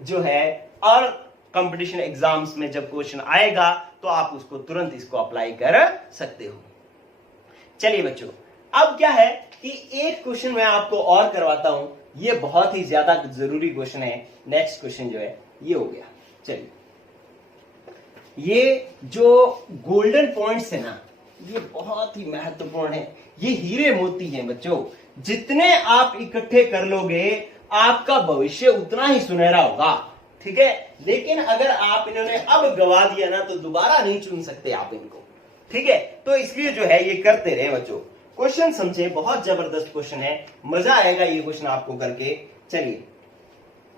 जो है और कंपटीशन एग्जाम्स में जब क्वेश्चन आएगा तो आप उसको तुरंत इसको अप्लाई कर सकते हो। चलिए बच्चों, अब क्या है कि एक क्वेश्चन मैं आपको और करवाता हूं, ये बहुत ही ज्यादा जरूरी क्वेश्चन है। नेक्स्ट क्वेश्चन जो है ये हो गया। चलिए, ये जो गोल्डन पॉइंट्स है ना, ये बहुत ही महत्वपूर्ण है, ये हीरे मोती हैं बच्चों, जितने आप इकट्ठे कर लोगे आपका भविष्य उतना ही सुनहरा होगा। ठीक है, लेकिन अगर आप इन्होंने अब गवा दिया ना तो दोबारा नहीं चुन सकते आप इनको। ठीक है, तो इसलिए जो है ये करते रहे बच्चों। क्वेश्चन समझे, बहुत जबरदस्त क्वेश्चन है, मजा आएगा ये क्वेश्चन आपको करके। चलिए,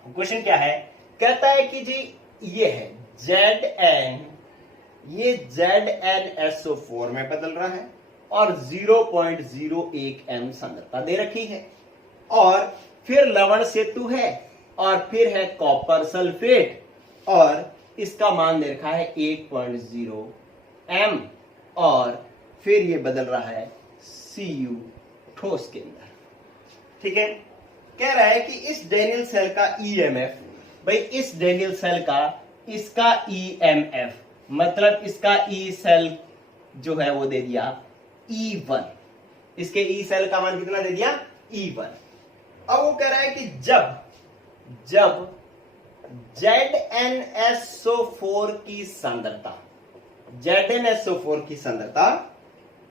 क्वेश्चन क्या है? कहता है कि जी ये है Zn, ये ZnSO4 में बदल रहा है और 0.01 m सांद्रता दे रखी है, और फिर लवण सेतु है, और फिर है कॉपर सल्फेट, और इसका मान दे रखा है 1.0 m, और फिर ये बदल रहा है Cu ठोस के अंदर। ठीक है, कह रहा है कि इस डेनियल सेल का EMF, भाई इस डेनियल सेल का इसका EMF मतलब इसका E सेल जो है वो दे दिया E1, इसके E सेल का मान कितना दे दिया? E1। अब वो कह रहा है कि जब ZnSO4 की सांद्रता, ZnSO4 की सांद्रता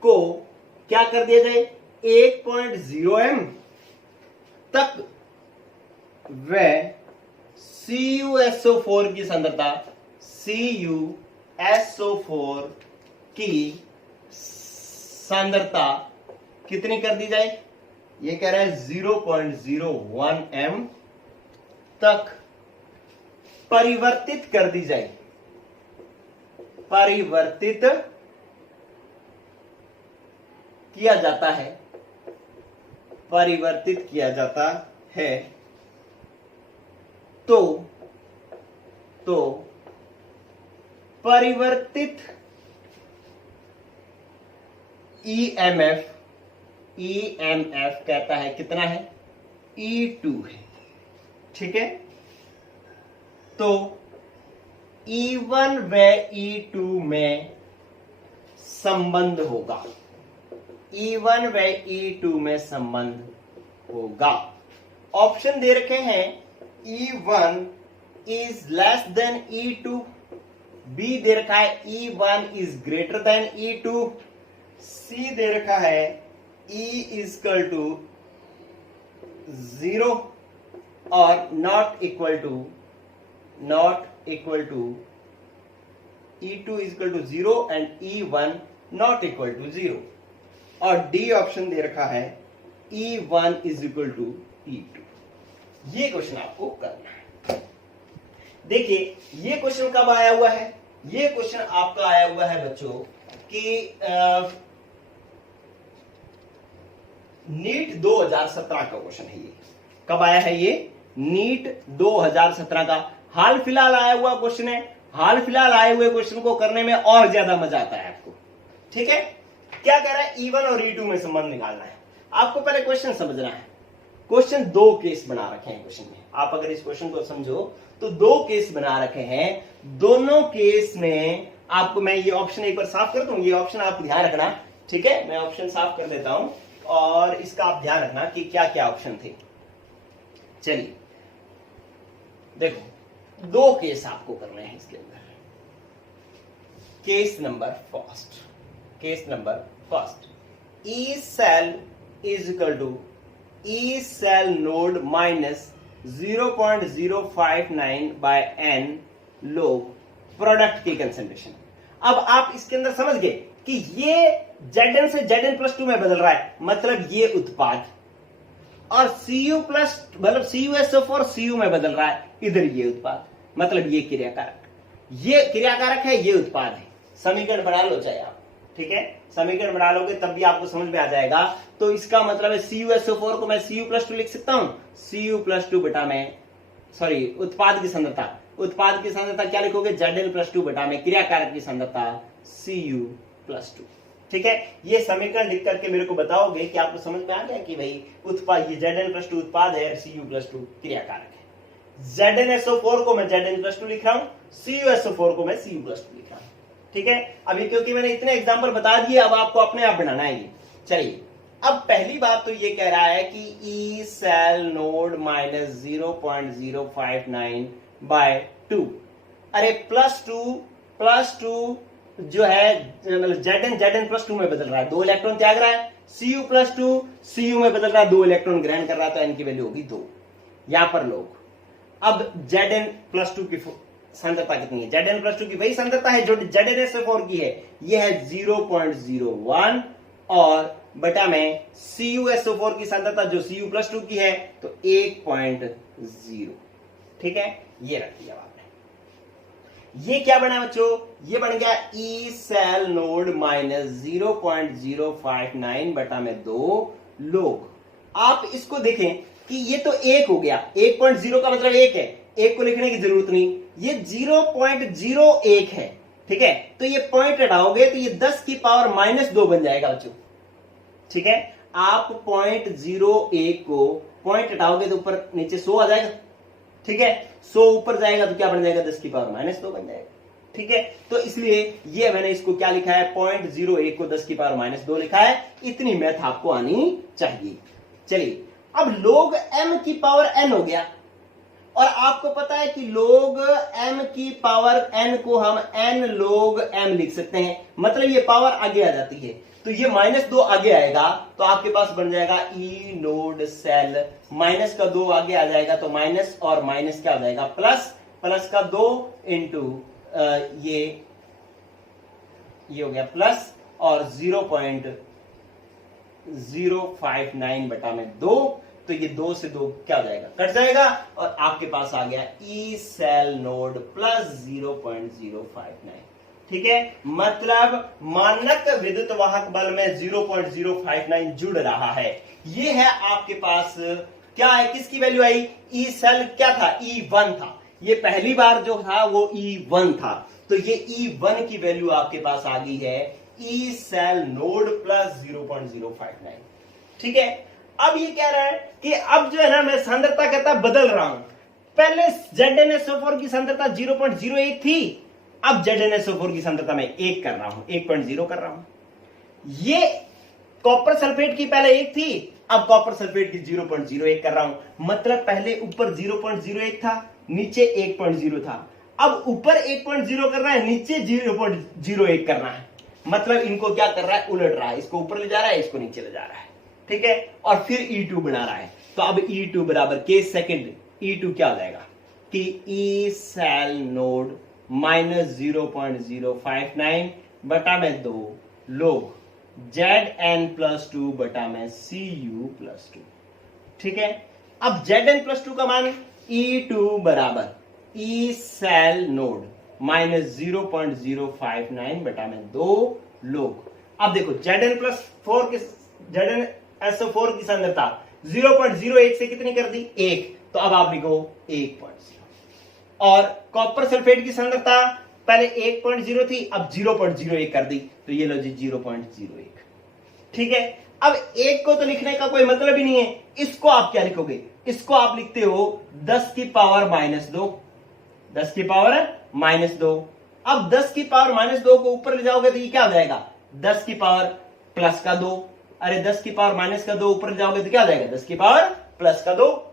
को क्या कर दिया जाए? 1.0 m तक वह CuSO4 की सांद्रता, CuSO4 की सांद्रता कितनी कर दी जाए? ये कह रहा है 0.01 m तक परिवर्तित कर दी जाए, परिवर्तित किया जाता है, परिवर्तित किया जाता है। तो परिवर्तित EMF कहता है कितना है? E2 है। ठीक है, तो E1 व E2 में संबंध होगा, E1 व E2 में संबंध होगा। ऑप्शन दे रखे हैं E1 is less than E2, B दे रखा है E1 is greater than E2, C दे रखा है E equal to 0 or not equal to E2 equal to 0 and E1 not equal to 0। और डी ऑप्शन दे रखा है E1 is equal to E2। ये क्वेश्चन आपको करना है। देखिए ये क्वेश्चन कब आया हुआ है, ये क्वेश्चन आपका आया हुआ है बच्चों कि नीट 2017 का क्वेश्चन है। ये कब आया है, ये नीट 2017 का हाल फिलहाल आया हुआ क्वेश्चन है। हाल फिलहाल आए हुए क्वेश्चन को करने में और ज्यादा मजा आता है आपको। ठीक है, क्या कह रहा है, E1 और E2 में संबंध निकालना है। आपको पहले क्वेश्चन समझना है। क्वेश्चन दो केस बना रखे हैं क्वेश्चन में। आप अगर इस क्वेश्चन को समझो तो दो केस बना रखे हैं। दोनों केस में आपको मैं ये ऑप्शन एक बार साफ कर दूं, ये ऑप्शन आप ध्यान रखना। ठीक है, मैं ऑप्शन साफ कर देता हूं और इसका आप ध्यान रखना कि क्या क्या ऑप्शन थे। चलिए देखो, दो केस आपको करने हैं इसके अंदर। Case number first, E cell is equal to E cell naught minus 0.059 by n log product की कंसेंट्रेशन। अब आप इसके अंदर समझ गए कि ये Zn से Zn+2 में बदल रहा है, मतलब ये उत्पाद, और Cu प्लस मतलब CuSO4 Cu में बदल रहा है, इधर ये उत्पाद, मतलब ये क्रियाकारक है, ये उत्पाद है। समीकरण बना लो चाहे आप, ठीक है, समीकरण बना लोगे तब भी आपको समझ में आ जाएगा। तो इसका मतलब है CuSO4 को मैं Cu+2 लिख सकता हूं, Cu+2 बटा में, सॉरी उत्पाद की सांद्रता क्या लिखोगे, Zn+2 बटा में क्रियाकारक की सांद्रता Cu+2। ठीक है, ये समीकरण लिख करके मेरे को बताओगे कि आपको समझ में आ गया कि भाई उत्पाद, ये Zn+2 उत्पाद है, Cu+2 क्रियाकारक है। ZnSO4 को मैं Zn+2 लिख रहा हूं, CuSO4 को मैं Cu+2 लिख रहा हूं। ठीक है, अभी क्योंकि मैंने इतने एग्जाम्पल बता दिए, अब आपको अपने आप बनाना है ये। चलिए, अब पहली बात तो ये कह रहा है कि E cell naught minus 0.059 by 2। अरे +2 जो है मतलब Zn+2 में बदल रहा है, 2 इलेक्ट्रॉन त्याग रहा है, Cu+2 Cu में बदल रहा है, 2 इलेक्ट्रॉन ग्रहण कर रहा है, तो n की वैल्यू होगी 2। यहां पर लोग, अब Zn+2 की सांद्रता कितनी है, Zn+2 की वही सांद्रता है जो ZnSO4 की है, यह है 0.01 और बटा में CuSO4 की सांद्रता जो Cu+2 की है तो 1.0। ठीक है, ये रख दिया आपने। ये क्या बना बच्चों, ये बन गया ई सेल नोड माइनस 0.059 बटा में 2 लोग। आप इसको देखें कि ये तो 1 हो गया, 1.0 का मतलब 1 है, 1 को लिखने की जरूरत नहीं, ये 0.01 है। ठीक है, तो ये पॉइंट हटाओगे तो ये 10 की पावर -2 बन जाएगा बच्चों। ठीक है, आप 0.01 को पॉइंट हटाओगे तो ऊपर नीचे 100 आ जाएगा। ठीक है, 100 ऊपर जाएगा तो क्या बन जाएगा, 10 की पावर -2 बन जाएगा। ठीक है, तो इसलिए ये मैंने इसको क्या लिखा है, 0.01 को 10 की पावर -2 लिखा है। इतनी मैथ आपको आनी चाहिए। चलिए, अब log m की पावर n हो गया, और आपको पता है कि log m की पावर n को हम n log m लिख सकते हैं, मतलब ये पावर आगे आ जाती है, तो ये -2 आगे आएगा तो आपके पास बन जाएगा ई नोड सेल, माइनस का 2 आगे आ जाएगा तो माइनस और माइनस क्या हो जाएगा, प्लस, प्लस का 2 इंटू ये हो गया प्लस, और 0.059 बटा में 2, तो ये 2 से 2 क्या हो जाएगा, कट जाएगा, और आपके पास आ गया ई सेल नोड प्लस 0.059। ठीक है, मतलब मानक विद्युत वाहक बल में 0.059 जुड़ रहा है। ये है आपके पास क्या है, किसकी वैल्यू आई, ई सेल क्या था, E1 था। ये पहली बार जो था वो E1 था, तो ये E1 की वैल्यू आपके पास आ गई है ई सेल नोड प्लस 0.059। ठीक है, अब ये कह रहा है कि अब जो है ना, मैं सांद्रता कहता बदल रहा हूं। पहले ZnSO4 की सांद्रता 0.01 थी, अब ZnSO4 की सांद्रता मैं 1 कर रहा हूं, 1.0 कर रहा हूं। ये कॉपर सल्फेट की पहले 1 थी, अब कॉपर सल्फेट की 0.01 कर रहा हूं। मतलब पहले ऊपर 0.01 था, नीचे 1.0 था, अब ऊपर 1.0 कर रहा है, नीचे 0.01 करना है। मतलब इनको क्या कर रहा है, उलट रहा है, इसको ऊपर ले जा रहा है, इसको नीचे ले जा रहा है। ठीक है, और फिर E2 बना रहा है, तो अब E2 बराबर केस सेकंड, E2 क्या हो जाएगा कि ई सेल नोड माइनस 0.059 बटा में 2 लोग Zn+2 बटा में Cu+2। ठीक है, अब Zn+2 का मान E2 बराबर ई सेल नोड माइनस 0.059 बटा में 2 लोग। अब देखो Zn+4 के ZnSO4 की सांद्रता 0.01 से कितनी कर दी? 1। तो अब आप लिखो 1.0। और कॉपर सल्फेट की सांद्रता पहले 1.0 थी, अब 0.01 कर दी, तो ये लो जी 0.01। ठीक है, अब 1 को तो लिखने का कोई मतलब ही नहीं है, इसको आप क्या लिखोगे? इसको आप लिखते हो 10 की पावर -2, 10 की पावर -2। अब 10 की पावर -2 को ऊपर ले जाओगे तो ये क्या हो जाएगा? 10 की पावर +2। अरे 10 की पावर -2 ऊपर ले जाओगे तो क्या हो जाएगा? 10 की पावर +2।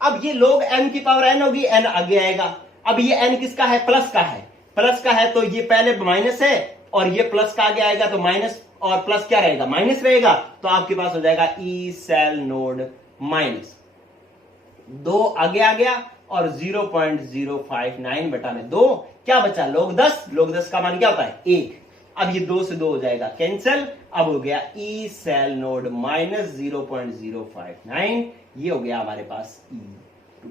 अब ये लोग n की पावर n होगी, n आगे आएगा। अब ये n किसका है? प्लस का है। प्लस का है तो ये पहले माइनस है और ये प्लस का आगे आएगा, तो माइनस और प्लस क्या रहेगा? माइनस रहेगा। तो आपके पास हो जाएगा ई सेल नोड -2 आगे आ गया और 0.059 बटा में 2 क्या बचा? लोग 10। लोग 10 का मान क्या होता है? 1। अब ये 2 से 2 हो जाएगा कैंसिल। अब हो गया ई सेल नोड -0.059, ये हो गया हमारे पास E2।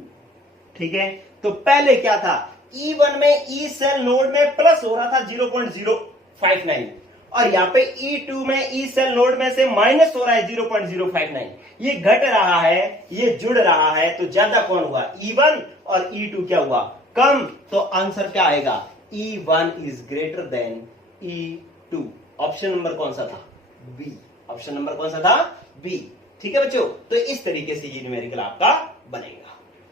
ठीक है, तो पहले क्या था? E1 में ई सेल नोड में प्लस हो रहा था 0.059 और यहां पे E2 में ई सेल नोड में से माइनस हो रहा है 0.059। ये घट रहा है, ये जुड़ रहा है, तो ज्यादा कौन हुआ? E1 और E2 क्या हुआ? कम। तो आंसर क्या आएगा? E1 is greater than E2। Option number कौन सा था? बी। ऑप्शन नंबर कौन सा था? बी। ठीक है बच्चों, तो इस तरीके से ये न्यूमेरिकल आपका बनेगा।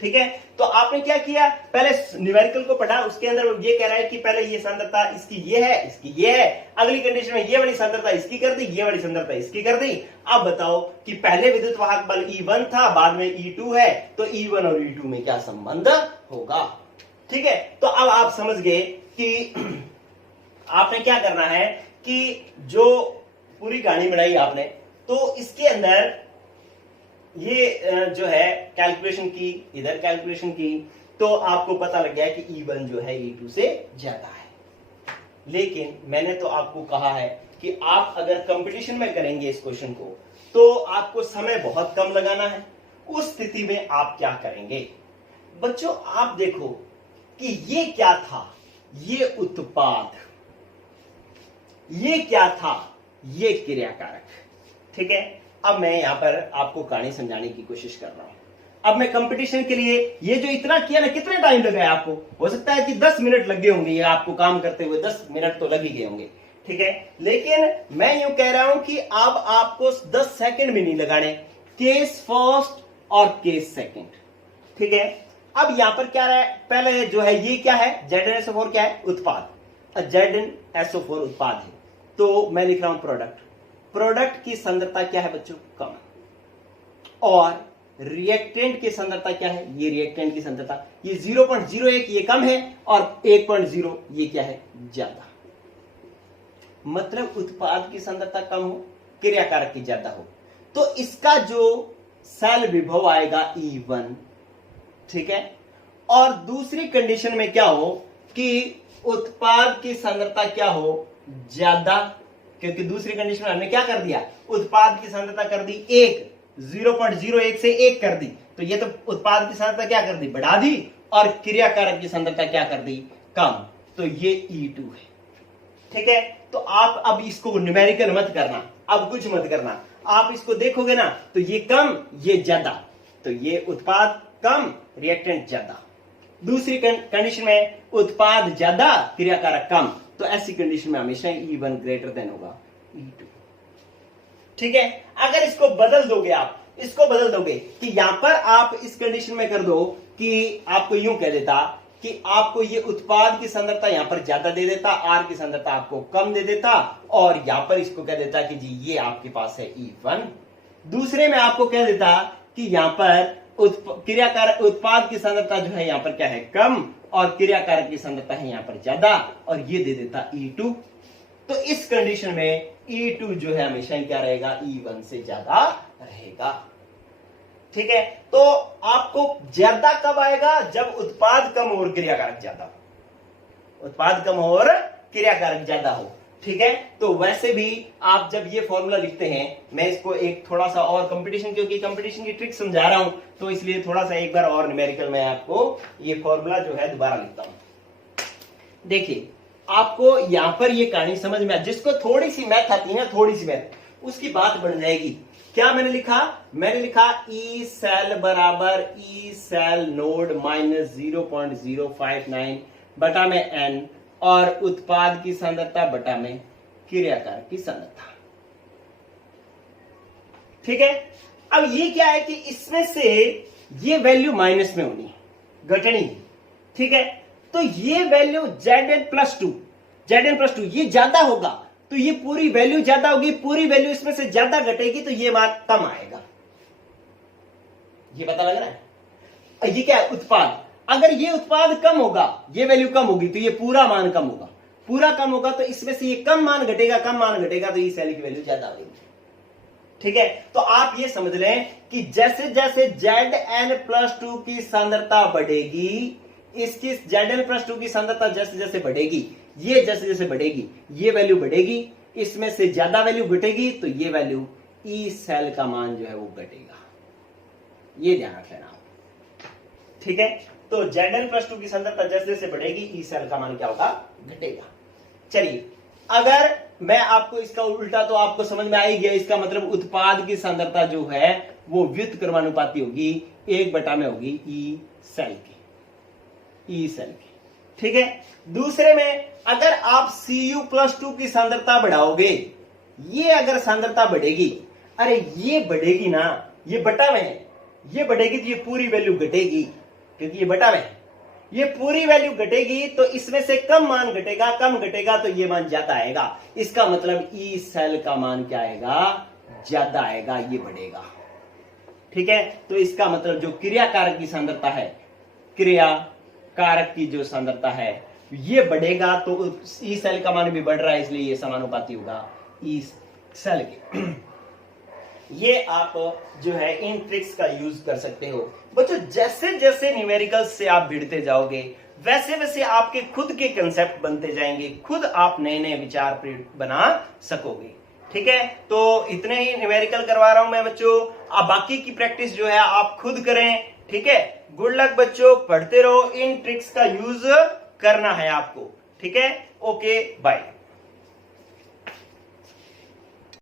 ठीक है, तो आपने क्या किया? पहले न्यूमेरिकल को पढ़ा, उसके अंदर ये कह रहा है कि पहले ये सांद्रता इसकी ये है, इसकी ये है, अगली कंडीशन में ये वाली सांद्रता इसकी कर दी, ये वाली सांद्रता इसकी कर दी। अब बताओ कि पहले विद्युत वाहक बल E1 था, बाद में E2 है, तो E1 और E2 में क्या संबंध होगा? ठीक है, तो अब आप समझ गए कि आपने क्या करना है कि जो पूरी कहानी बनाई आपने, तो इसके अंदर ये जो है कैलकुलेशन की, इधर कैलकुलेशन की, तो आपको पता लग गया कि E1 जो है E2 से ज्यादा है। लेकिन मैंने तो आपको कहा है कि आप अगर कंपटीशन में करेंगे इस क्वेश्चन को, तो आपको समय बहुत कम लगाना है। उस स्थिति में आप क्या करेंगे? बच्चों आप देखो कि ये क्या था? ये उत्पाद, ये क्या था? ये क्रियाकारक। ठीक है, अब मैं यहां पर आपको कहानी समझाने की कोशिश कर रहा हूं। अब मैं कंपटीशन के लिए ये जो इतना किया ना, कितने टाइम लगा है आपको? हो सकता है कि 10 मिनट लग गए होंगे, ये आपको काम करते हुए 10 मिनट तो लग ही गए होंगे। ठीक है, लेकिन मैं यूं कह रहा हूं कि अब आपको 10 सेकंड भी नहीं लगाने, केस फर्स्ट और केस सेकंड। ठीक है, अब यहां पर क्या है? पहले जो है ये क्या है? Zn+SO4 क्या है? उत्पाद। Zn+SO4 उत्पाद है, तो मैं लिख रहा हूं प्रोडक्ट। प्रोडक्ट की सांद्रता क्या है बच्चों? कम। और रिएक्टेंट की सांद्रता क्या है? ये रिएक्टेंट की सांद्रता, ये 0.01 ये कम है और 1.0 ये क्या है? ज्यादा। मतलब उत्पाद की सांद्रता कम हो, क्रियाकारक की ज्यादा हो, तो इसका जो सेल विभव आएगा E1। ठीक है, और दूसरी कंडीशन में क्या हो कि उत्पाद की सांद्रता क्या हो? ज्यादा, क्योंकि दूसरी कंडीशन में हमने क्या कर दिया? उत्पाद की सांद्रता कर दी 1, 0.01 से 1 कर दी, तो ये तो उत्पाद की सांद्रता क्या कर दी? बढ़ा दी। और क्रियाकारक की सांद्रता क्या कर दी? कम। तो ये E2 है। ठीक है, तो आप अब इसको न्यूमेरिकल मत करना, अब कुछ मत करना, आप इसको देखोगे ना, तो ये कम, ये ज्यादा, तो ये उत्पाद कम, रिएक्टेंट ज्यादा। दूसरी कंडीशन में उत्पाद ज्यादा, क्रियाकारक कम, तो ऐसी कंडीशन में हमेशा E1 ग्रेटर देन होगा E2। ठीक है, अगर इसको बदल दोगे, आप इसको बदल दोगे कि यहां पर आप इस कंडीशन में कर दो कि आपको यूं कह देता कि आपको ये उत्पाद की सांद्रता यहां पर ज्यादा दे देता, आर की सांद्रता आपको कम दे देता, और यहां पर इसको कह देता कि जी ये आपके पास है E1। दूसरे में आपको कह देता कि यहां पर क्रियाकारक उत्पाद की सांद्रता जो है यहां पर क्या है? कम, और क्रियाकारक की सांद्रता है यहां पर ज्यादा, और ये दे देता E2। तो इस कंडीशन में E2 जो है हमेशा क्या रहेगा? E1 से ज्यादा रहेगा। ठीक है, तो आपको ज्यादा कब आएगा? जब उत्पाद कम और क्रियाकारक ज्यादा हो। उत्पाद कम हो और क्रियाकारक ज्यादा हो, ठीक है, तो वैसे भी आप जब ये फॉर्मूला लिखते हैं, मैं इसको एक थोड़ा सा और कंपटीशन, क्योंकि कंपटीशन की ट्रिक समझा रहा हूं, तो इसलिए थोड़ा सा एक बार और न्यूमेरिकल मैं आपको ये फॉर्मूला जो है दोबारा लिखता हूं। देखिए, आपको यहां पर ये कहानी समझ में आ, जिसको थोड़ी सी मैथ आती है, थोड़ी सी मैथ, उसकी बात बन जाएगी। क्या मैंने लिखा? मैंने लिखा ई सेल बराबर ई सेल नोड माइनस 0.059 बटा में एन और उत्पाद की सांद्रता बटा में क्रियाकारक की सांद्रता। ठीक है, अब ये क्या है कि इसमें से ये वैल्यू माइनस में होनी है, घटनी। ठीक है, तो ये वैल्यू Zn+2, Zn+2 ये ज्यादा होगा तो ये पूरी वैल्यू ज्यादा होगी, पूरी वैल्यू इसमें से ज्यादा घटेगी तो ये मान कम आएगा। ये पता लग रहा है? ये क्या है? उत्पाद। अगर ये उत्पाद कम होगा, ये वैल्यू कम होगी तो ये पूरा मान कम होगा, पूरा कम होगा तो इसमें से ये कम मान घटेगा, कम मान घटेगा तो ये सेल की वैल्यू ज्यादा होगी। ठीक है, तो आप ये समझ लें कि जैसे जैसे Zn+2 की सांद्रता बढ़ेगी, इसकी Zn+2 की सांद्रता जैसे जैसे बढ़ेगी, ये जैसे जैसे बढ़ेगी, ये वैल्यू बढ़ेगी, इसमें से ज्यादा वैल्यू घटेगी तो ये वैल्यू ई सेल का मान जो है वो घटेगा। ये ध्यान रख लेना आप। ठीक है, तो Zn+2 की सांद्रता जैसे जैसे बढ़ेगी, ई सेल का मान क्या होगा? घटेगा। चलिए, अगर मैं आपको इसका उल्टा, तो आपको समझ में आ ही गया, इसका मतलब उत्पाद की सांद्रता जो है वो व्युत्क्रमानुपाती होगी, 1 में होगी ई सेल की, ई सेल की। ठीक है, दूसरे में अगर आप Cu+2 की सांद्रता बढ़ाओगे, ये अगर सांद्रता बढ़ेगी, अरे ये बढ़ेगी ना, ये बटा में है, ये बढ़ेगी तो ये पूरी वैल्यू घटेगी, क्योंकि ये बटा में है, ये पूरी वैल्यू घटेगी तो इसमें से कम मान घटेगा, कम घटेगा तो ये मान ज्यादा आएगा। इसका मतलब ई सेल का मान क्या आएगा? ज्यादा आएगा, ये बढ़ेगा। ठीक है, तो इसका मतलब जो क्रियाकारक की सांद्रता है, क्रियाकारक की जो सांद्रता है ये बढ़ेगा तो ई सेल का मान भी बढ़ रहा है, इसलिए ये समानुपाती होगा ई सेल के। ये आप जो है इन ट्रिक्स का यूज कर सकते हो बच्चों। जैसे जैसे न्यूमेरिकल्स से आप भिड़ते जाओगे, वैसे वैसे आपके खुद के कंसेप्ट बनते जाएंगे, खुद आप नए नए विचार बना सकोगे। ठीक है, तो इतने ही न्यूमेरिकल करवा रहा हूं मैं बच्चों, आप बाकी की प्रैक्टिस जो है आप खुद करें। ठीक है, गुड लक बच्चों, पढ़ते रहो, इन ट्रिक्स का यूज करना है आपको। ठीक है, ओके, बाय।